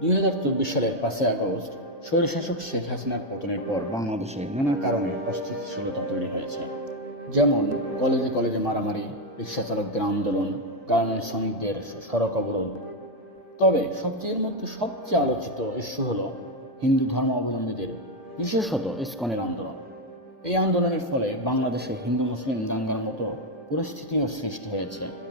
দুই হাজার চব্বিশ সালের পাঁচই আগস্ট স্বৈরশাসক শেখ হাসিনার পতনের পর বাংলাদেশে নানা কারণে অস্থিতিশীলতা তৈরি হয়েছে। যেমন, কলেজে কলেজে মারামারি রিক্সা চালকদের আন্দোলন গার্মেন্টস শ্রমিকদের সড়ক অবরোধ। তবে সবচেয়ে এর মধ্যে সবচেয়ে আলোচিত ইস্যু হল হিন্দু ধর্মাবলম্বীদের, বিশেষত ইস্কনের আন্দোলন। এই আন্দোলনের ফলে বাংলাদেশে হিন্দু মুসলিম দাঙ্গার মতো পরিস্থিতিও সৃষ্টি হয়েছে।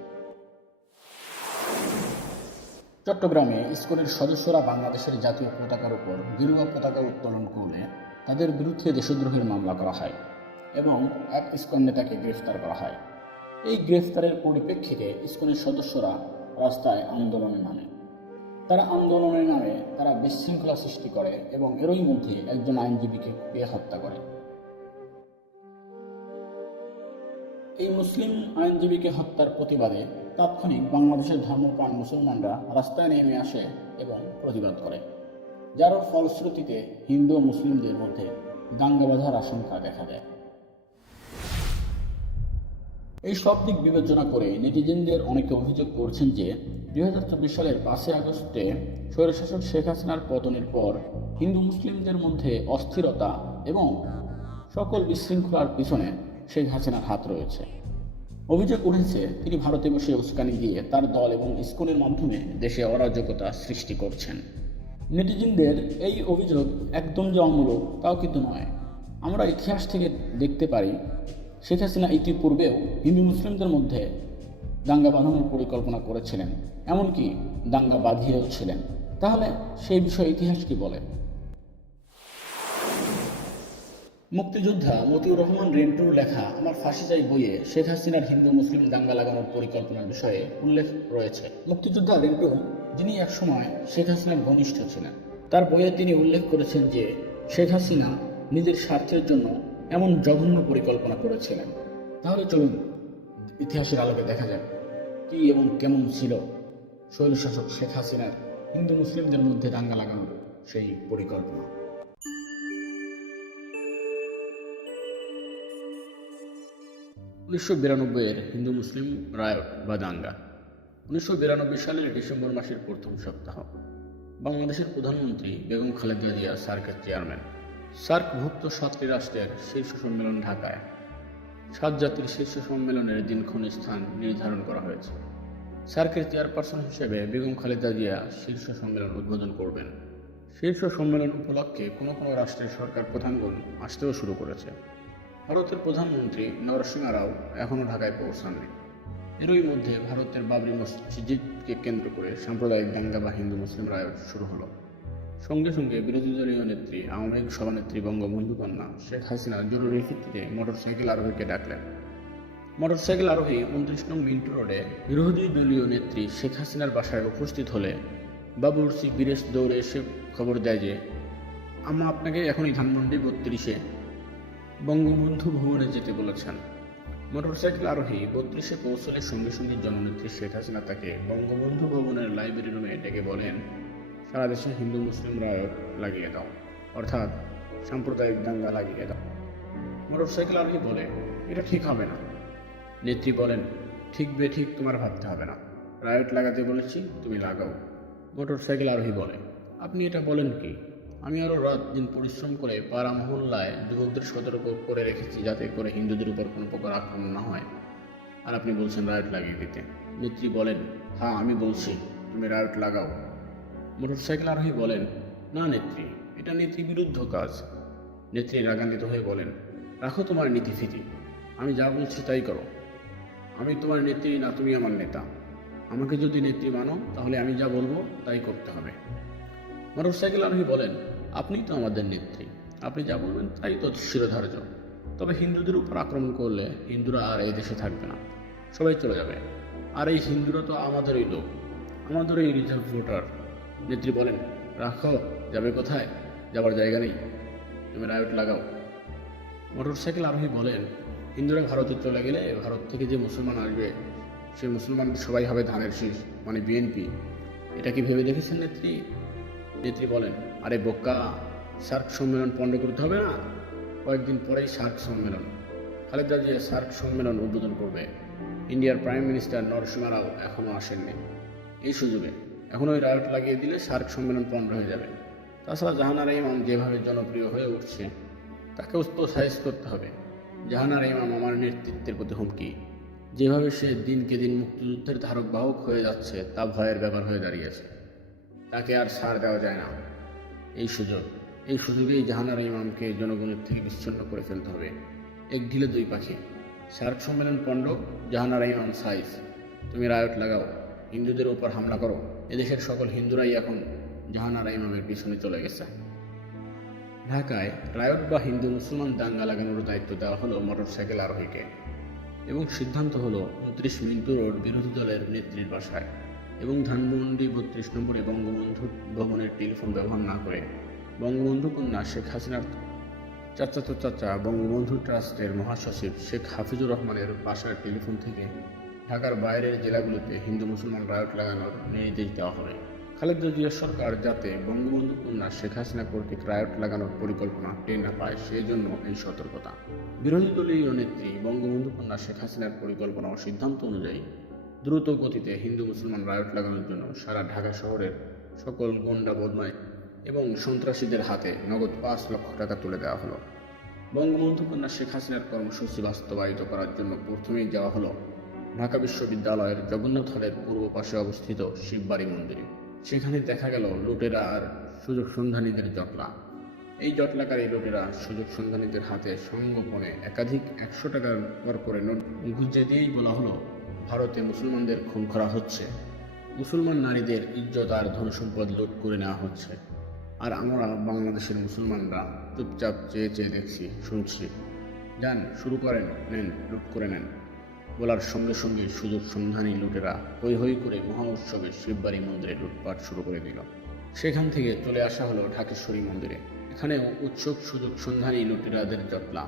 চট্টগ্রামে ইসকনের সদস্যরা বাংলাদেশের জাতীয় পতাকার উপর গেরুয়া পতাকা উত্তোলন করলে তাদের বিরুদ্ধে দেশদ্রোহের মামলা করা হয় এবং এক ইসকন নেতাকে গ্রেফতার করা হয়। এই গ্রেফতারের পরিপ্রেক্ষিতে ইসকনের সদস্যরা রাস্তায় আন্দোলনে নামে। তারা আন্দোলনের নামে, তারা বিশৃঙ্খলা সৃষ্টি করে এবং এরই মধ্যে একজন আইনজীবীকে কুপিয়ে হত্যা করে। এই মুসলিম আইনজীবীকে হত্যার প্রতিবাদে তাৎক্ষণিক বাংলাদেশের ধর্মপ্রাণ মুসলমানরা রাস্তায় নেমে আসে এবং প্রতিবাদ করে, যার ফলশ্রুতিতে হিন্দু মুসলিমদের মধ্যে দাঙ্গা বাঁধার আশঙ্কা দেখা দেয়। এই সব দিক বিবেচনা করে নেটিজেনদের অনেকে অভিযোগ করছেন যে, দুই হাজার চব্বিশ সালের পাঁচই আগস্টে স্বৈরশাসক শেখ হাসিনার পতনের পর হিন্দু মুসলিমদের মধ্যে অস্থিরতা এবং সকল বিশৃঙ্খলার পিছনে শেখ হাসিনার হাত রয়েছে। অভিযোগ উঠেছে, তিনি ভারতে বসে উস্কানি দিয়ে তার দল এবং ইস্কনের মাধ্যমে দেশে অরাজকতা সৃষ্টি করছেন। নেটিজেনদের এই অভিযোগ একদম যে অমূলক, তাও কিন্তু নয়। আমরা ইতিহাস থেকে দেখতে পারি, শেখ হাসিনা ইতিপূর্বেও হিন্দু মুসলিমদের মধ্যে দাঙ্গা বাঁধানোর পরিকল্পনা করেছিলেন, এমনকি দাঙ্গা বাঁধিয়েও ছিলেন। তাহলে সেই বিষয়ে ইতিহাস কি বলে? মুক্তিযোদ্ধা মতিউর রহমান রেন্টুর লেখা আমার ফাঁসি চাই বইয়ে শেখ হাসিনার হিন্দু মুসলিম দাঙ্গা লাগানোর পরিকল্পনার বিষয়ে উল্লেখ রয়েছে। মুক্তিযোদ্ধা রেন্টু, যিনি একসময় শেখ হাসিনার ঘনিষ্ঠ ছিলেন, তার বইয়ে তিনি উল্লেখ করেছেন যে শেখ হাসিনা নিজের স্বার্থের জন্য এমন জঘন্য পরিকল্পনা করেছিলেন। তাহলে চলুন ইতিহাসের আলোকে দেখা যাক কি এবং কেমন ছিল স্বৈরশাসক শেখ হাসিনার হিন্দু মুসলিমদের মধ্যে দাঙ্গা লাগানোর সেই পরিকল্পনা। উনিশশো বিরানব্বইয়ের হিন্দু মুসলিম রায়ট বা দাঙ্গা উনিশশো বিরানব্বই সালের ডিসেম্বর মাসের প্রথম সপ্তাহ। বাংলাদেশের প্রধানমন্ত্রী বেগম খালেদা জিয়া সার্কের চেয়ারম্যান। সার্কভুক্ত সাতটি রাষ্ট্রের শীর্ষ সম্মেলন ঢাকায়। সাত জাতির শীর্ষ সম্মেলনের দিনক্ষণ স্থান নির্ধারণ করা হয়েছে। সার্কের চেয়ারপারসন হিসেবে বেগম খালেদা জিয়া শীর্ষ সম্মেলন উদ্বোধন করবেন। শীর্ষ সম্মেলন উপলক্ষে কোনো কোনো রাষ্ট্রের সরকার প্রধানগণ আসতেও শুরু করেছে। ভারতের প্রধানমন্ত্রী নরসিংহ রাও এখনও ঢাকায় পৌঁছাননি। এরই মধ্যে ভারতের বাবরি মসজিদকে কেন্দ্র করে সাম্প্রদায়িক দাঙ্গা বা হিন্দু মুসলিম রায়ট শুরু হলো। সঙ্গে সঙ্গে বিরোধী দলীয় নেত্রী, আওয়ামী লীগ সভানেত্রী বঙ্গবন্ধু কন্যা শেখ হাসিনা জরুরি ভিত্তিতে মোটরসাইকেল আরোহীকে ডাকলেন। মোটরসাইকেল আরোহী উনত্রিশ নং মিন্টু রোডে বিরোধী দলীয় নেত্রী শেখ হাসিনার বাসায় উপস্থিত হলে বাবুরসি বীরেশ দৌড়ে এসে খবর দেয় যে আমরা আপনাকে এখনই ধানমন্ডি বত্রিশে বঙ্গবন্ধু ভবনে যেতে বলেছেন। মোটরসাইকেল আরোহী বত্রিশে পৌঁছলে সঙ্গে সঙ্গে জননেত্রী শেখ হাসিনা তাকে বঙ্গবন্ধু ভবনের লাইব্রেরি রুমে ডেকে বলেন, সারা দেশে হিন্দু, মুসলিম রায়ত লাগিয়ে দাও, অর্থাৎ সাম্প্রদায়িক দাঙ্গা লাগিয়ে দাও। মোটরসাইকেল আরোহী বলে, এটা ঠিক হবে না। নেত্রী বলেন, ঠিক বে ঠিক তোমার ভাবতে হবে না। রায়ট লাগাতে বলেছি, তুমি লাগাও। মোটরসাইকেল আরোহী বলে, আপনি এটা বলেন কি? আমি আরও রাত দিন পরিশ্রম করে পাড়া মহল্লায় যুবকদের সতর্ক করে রেখেছি যাতে করে হিন্দুদের উপর কোনো প্রকার আক্রমণ না হয়। আর আপনি বলছেন রায়ট লাগিয়ে দিতে। নেত্রী বলেন হ্যাঁ আমি বলছি, তুমি রায়ট লাগাও। মোটরসাইকেল আরোহী বলেন, না নেত্রী, এটা নীতি বিরুদ্ধ কাজ। নেত্রী রাগান্বিত হয়ে বলেন, রাখো তোমার নীতিফিতি আমি যা বলছি তাই করো। আমি তোমার নেত্রী না, তুমি আমার নেতা। আমাকে যদি নেত্রী মানো, তাহলে আমি যা বলব তাই করতে হবে। মোটরসাইকেল আরোহী বলেন আপনি তো আমাদের নেত্রী। আপনি যা বলবেন তাই তো শিরোধার্য। তবে হিন্দুদের উপর আক্রমণ করলে হিন্দুরা আর এই দেশে থাকবে না। সবাই চলে যাবে। আর এই হিন্দুরা তো আমাদেরই লোক। আমাদেরই রিজার্ভ ভোটার। নেত্রী বলেন, রাখো, যাবে কোথায়? যাবার জায়গা নেই। তুমি রায়ট লাগাও। মোটরসাইকেল আরোহী বলেন, হিন্দুরা ভারতে চলে গেলে ভারত থেকে যে মুসলমান আসবে, সেই মুসলমান সবাই হবে ধানের শীষ মানে বিএনপি। এটা কি ভেবে দেখেছেন নেত্রী? নেত্রী বলেন আরে বোকা, সার্ক সম্মেলন পণ্ড করতে হবে না? কয়েকদিন পরেই সার্ক সম্মেলন। খালেদা জিয়া সার্ক সম্মেলন উদ্বোধন করবে। ইন্ডিয়ার প্রাইম মিনিস্টার নরসিমা রাও এখনও আসেননি। এই সুযোগে এখন ওই রায়ট লাগিয়ে দিলে সার্ক সম্মেলন পণ্ড হয়ে যাবে। তাছাড়া জাহানারা ইমাম যেভাবে জনপ্রিয় হয়ে উঠছে, তাকেও তো সাইজ করতে হবে। জাহানারা ইমাম আমার নেতৃত্বের প্রতি হুমকি। যেভাবে সে দিনকে দিন মুক্তিযুদ্ধের ধারক বাহক হয়ে যাচ্ছে, তা ভয়ের ব্যাপার হয়ে দাঁড়িয়েছে। তাকে আর সার দেওয়া যায় না। এই সুযোগ, এই সুযোগেই জাহানারা ইমামকে জনগণের থেকে বিচ্ছিন্ন করে ফেলতে হবে। এক ঢিলে দুই পাখি। সার্ক সম্মেলন পণ্ড, জাহানারা ইমাম সাইজ তুমি রায়ট লাগাও, হিন্দুদের উপর হামলা করো। এদেশের সকল হিন্দুরাই এখন জাহানারা ইমামের পিছনে চলে গেছে। ঢাকায় রায়ট বা হিন্দু মুসলমান দাঙ্গা লাগানোর দায়িত্ব দেওয়া হলো মোটরসাইকেল আরোহীকে এবং সিদ্ধান্ত হলো উনত্রিশ মিন্টু রোড বিরোধী দলের নেত্রীর বাসায়। এবং ধানমন্ডি বত্রিশ নম্বরে বঙ্গবন্ধু ভবনের টেলিফোন ব্যবহার না করে বঙ্গবন্ধু কন্যা শেখ হাসিনার চাচাতো চাচা বঙ্গবন্ধু ট্রাস্টের মহাসচিব শেখ হাফিজুর রহমানের বাসার টেলিফোন থেকে ঢাকার বাইরের জেলাগুলোতে হিন্দু মুসলমান রায়ট লাগানোর নির্দেশ দেওয়া হবে। খালেদা জিয়া সরকার যাতে বঙ্গবন্ধু কন্যা শেখ হাসিনা কর্তৃক রায়ট লাগানোর পরিকল্পনা টের না পায় সেই জন্য এই সতর্কতা। বিরোধী দলীয় নেত্রী বঙ্গবন্ধু কন্যা শেখ হাসিনার পরিকল্পনা ও সিদ্ধান্ত অনুযায়ী দ্রুত গতিতে হিন্দু মুসলমান রায়ট লাগানোর জন্য সারা ঢাকা শহরের সকল গন্ডা বদমাই এবং সন্ত্রাসীদের হাতে নগদ পাঁচ লক্ষ টাকা তুলে দেওয়া হলো। বঙ্গবন্ধু কন্যা শেখ হাসিনার কর্মসূচি বাস্তবায়িত করার জন্য প্রথমেই যাওয়া হলো ঢাকা বিশ্ববিদ্যালয়ের জগন্নাথ হলের পূর্ব পাশে অবস্থিত শিববাড়ি মন্দিরে। সেখানে দেখা গেল লুটেরা আর সুযোগ সন্ধানীদের জটলা। এই জটলাকারী লুটেরা সুযোগ সন্ধানীদের হাতে সঙ্গোপনে একাধিক একশো টাকার পর করে নোট গুজে দিয়েই বলা হলো ভারতে মুসলমানদের খুন করা হচ্ছে। মুসলমান নারীদের ইজ্জত আর ধনসম্পদ লুট করে নেওয়া হচ্ছে। আর আমরা বাংলাদেশের মুসলমানরা চুপচাপ চেয়ে চেয়ে দেখছি, শুনছি। যান, শুরু করেন, নেন, লুট করে নেন। বলার সঙ্গে সঙ্গে সুযোগ সন্ধানী লুটেরা হৈ হৈ করে মহা উৎসবে শিববাড়ি মন্দিরে লুটপাট শুরু করে দিল। সেখান থেকে চলে আসা হলো ঢাকেশ্বরী মন্দিরে। এখানেও উৎসব সুযোগ সন্ধানী লুটেরাদের জটলা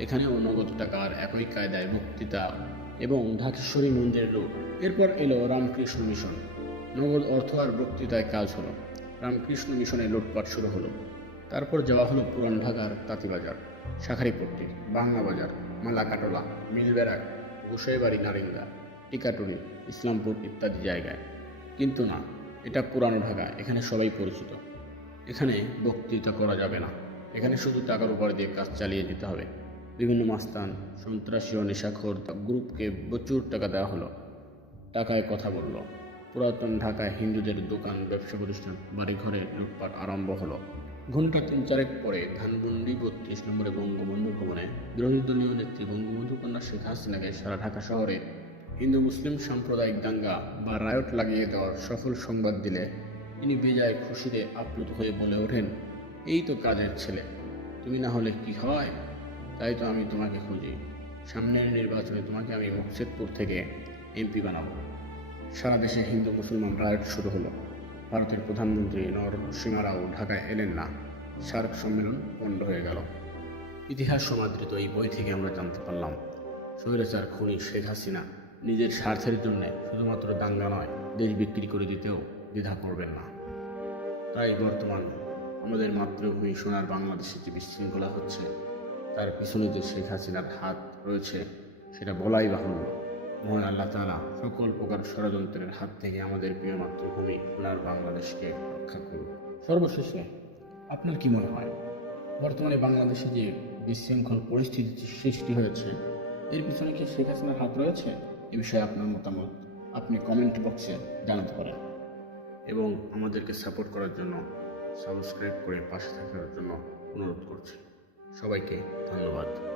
এখানেও নগদ টাকার একই কায়দায় বক্তৃতা এবং ঢাকেশ্বরী মন্দিরের লুট এরপর এলো রামকৃষ্ণ মিশন। নগদ অর্থ আর বক্তৃতায় কাজ হলো। রামকৃষ্ণ মিশনে লুটপাট শুরু হলো। তারপর যাওয়া হলো পুরান ঢাকার তাঁতিবাজার, শাখারিপট্টি, বাংলা বাজার, মালাকাটোলা মিলবেড়াক গোসাইবাড়ি, নারিঙ্গা, টিকাটুরি, ইসলামপুর ইত্যাদি জায়গায়। কিন্তু না, এটা পুরানো ঢাকা, এখানে সবাই পরিচিত। এখানে বক্তৃতা করা যাবে না। এখানে শুধু টাকার উপর দিয়ে কাজ চালিয়ে যেতে হবে। বিভিন্ন মাস্তান, সন্ত্রাসী ও নেশাখোর গ্রুপকে প্রচুর টাকা দেওয়া হলো। টাকায় কথা বলল। পুরাতন ঢাকায় হিন্দুদের দোকান, ব্যবসা প্রতিষ্ঠান বাড়িঘরে লুটপাট আরম্ভ হলো। ঘণ্টা তিন চারেক পরে ধানমন্ডি বত্রিশ নম্বরে বঙ্গবন্ধু ভবনে বিরোধী দলীয় নেত্রী বঙ্গবন্ধু কন্যা শেখ হাসিনাকে সারা ঢাকা শহরে হিন্দু মুসলিম সাম্প্রদায়িক দাঙ্গা বা রায়ট লাগিয়ে দেওয়ার সফল সংবাদ দিলে তিনি বেজায় খুশিতে আপ্লুত হয়ে বলে ওঠেন, এই তো কাজের ছেলে, তুমি না হলে কি হয়? তাই তো আমি তোমাকে খুঁজি। সামনের নির্বাচনে তোমাকে আমি মুকসেদপুর থেকে এমপি বানাবো। সারা দেশে হিন্দু, মুসলমান রায়ট শুরু হলো। ভারতের প্রধানমন্ত্রী নরসিমা রাও ঢাকায় এলেন না। সার্ক সম্মেলন বন্ধ হয়ে গেল। ইতিহাস সমাদৃত এই বই থেকে আমরা জানতে পারলাম, স্বৈরাচার খুনি শেখ হাসিনা নিজের স্বার্থের জন্য শুধুমাত্র দাঙ্গা নয়, দেশ বিক্রি করে দিতেও দ্বিধা করবেন না। তাই বর্তমান আমাদের মাতৃভূমি সোনার বাংলাদেশে যে বিশৃঙ্খলা হচ্ছে তার পিছনে যে শেখ হাসিনার হাত রয়েছে, সেটা বলাই বাহুল্য। মহান আল্লাহ তাআলা সকল প্রকার ষড়যন্ত্রের হাত থেকে আমাদের প্রিয় মাতৃভূমি সোনার বাংলাদেশকে রক্ষা করুন সর্বশেষে, আপনার কি মনে হয়, বর্তমানে বাংলাদেশে যে বিশৃঙ্খল পরিস্থিতি সৃষ্টি হয়েছে, এর পিছনে কি শেখ হাসিনার হাত রয়েছে? এ বিষয়ে আপনার মতামত আপনি কমেন্ট বক্সে জানাতে পারেন। এবং আমাদেরকে সাপোর্ট করার জন্য সাবস্ক্রাইব করে পাশে থাকার জন্য অনুরোধ করছি। সবাইকে ধন্যবাদ।